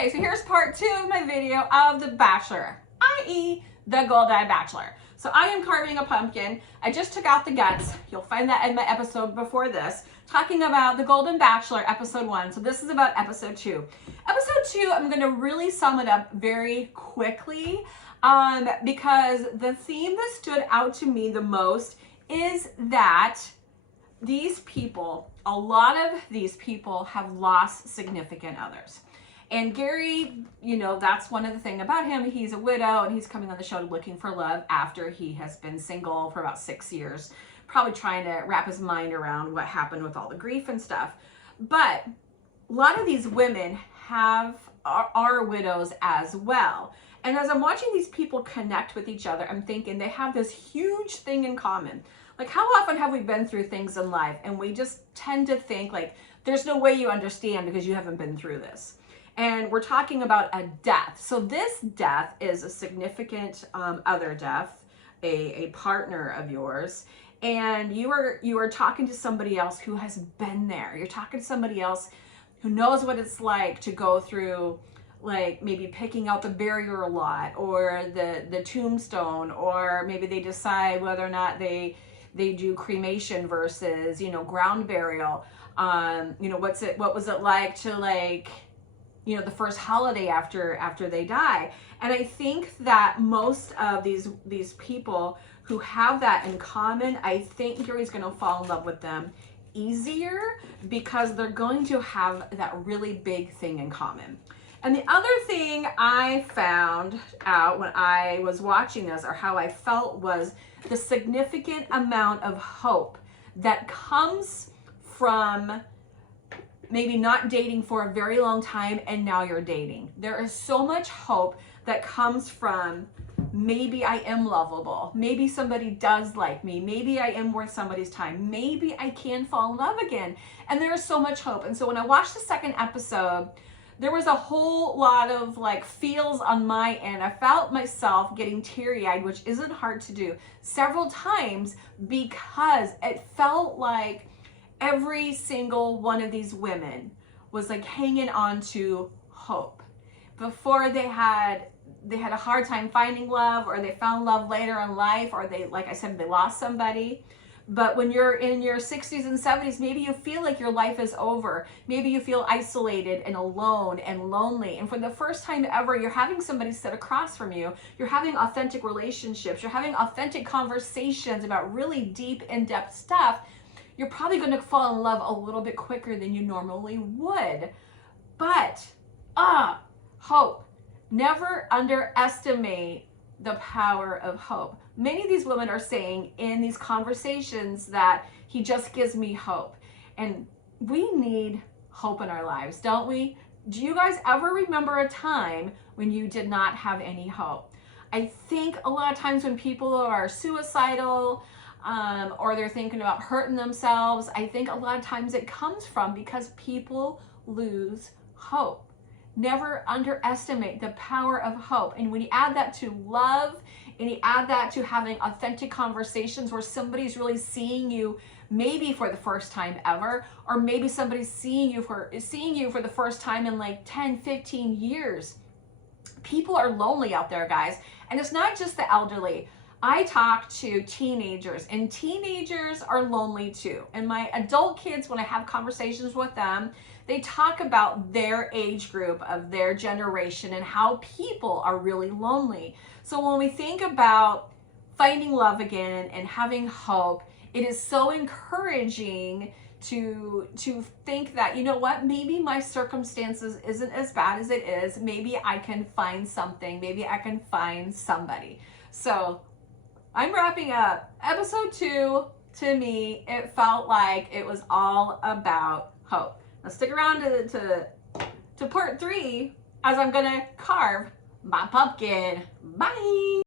Okay, so here's part 2 of my video of The Bachelor, i.e. the Gold-Eyed Bachelor. So I am carving a pumpkin. I just took out the guts. You'll find that in my episode before this, talking about the Golden Bachelor, episode 1. So this is about episode 2. Episode 2, I'm going to really sum it up very quickly because the theme that stood out to me the most is that these people, a lot of these people have lost significant others. And Gerry, you know, that's one of the things about him. He's a widow and he's coming on the show looking for love after he has been single for about 6 years, probably trying to wrap his mind around what happened with all the grief and stuff. But a lot of these women are widows as well. And as I'm watching these people connect with each other, I'm thinking they have this huge thing in common. Like, how often have we been through things in life and we just tend to think like, there's no way you understand because you haven't been through this. And we're talking about a death. So this death is a significant other death, a partner of yours. And you are talking to somebody else who has been there. You're talking to somebody else who knows what it's like to go through, like maybe picking out the burial lot or the tombstone, or maybe they decide whether or not they do cremation versus, you know, ground burial. You know, what was it like to, like, you know, the first holiday after they die. And I think that most of these people who have that in common, I think Gerry's going to fall in love with them easier because they're going to have that really big thing in common. And the other thing I found out when I was watching this, or how I felt, was the significant amount of hope that comes from maybe not dating for a very long time and now you're dating. There is so much hope that comes from, maybe I am lovable. Maybe somebody does like me. Maybe I am worth somebody's time. Maybe I can fall in love again. And there is so much hope. And so when I watched the second episode, there was a whole lot of like feels on my end. I felt myself getting teary-eyed, which isn't hard to do, several times, because it felt like every single one of these women was like hanging on to hope. Before they had a hard time finding love, or they found love later in life, or they, like I said, they lost somebody. But when you're in your 60s and 70s, maybe you feel like your life is over. Maybe you feel isolated and alone and lonely. And for the first time ever, you're having somebody sit across from you. You're having authentic relationships. You're having authentic conversations about really deep, in-depth stuff. You're probably going to fall in love a little bit quicker than you normally would. But, hope. Never underestimate the power of hope. Many of these women are saying in these conversations that he just gives me hope. And we need hope in our lives, don't we? Do you guys ever remember a time when you did not have any hope? I think a lot of times when people are suicidal, or they're thinking about hurting themselves, I think a lot of times it comes from because people lose hope. Never underestimate the power of hope. And when you add that to love, and you add that to having authentic conversations where somebody's really seeing you maybe for the first time ever, or maybe somebody's seeing you for the first time in like 10, 15 years. People are lonely out there, guys. And it's not just the elderly. I talk to teenagers, and teenagers are lonely too. And my adult kids, when I have conversations with them, they talk about their age group, of their generation, and how people are really lonely. So when we think about finding love again and having hope, it is so encouraging to think that, you know what, maybe my circumstances isn't as bad as it is. Maybe I can find something. Maybe I can find somebody. So I'm wrapping up episode 2. To me, it felt like it was all about hope. Now stick around to part 3 as I'm gonna carve my pumpkin. Bye.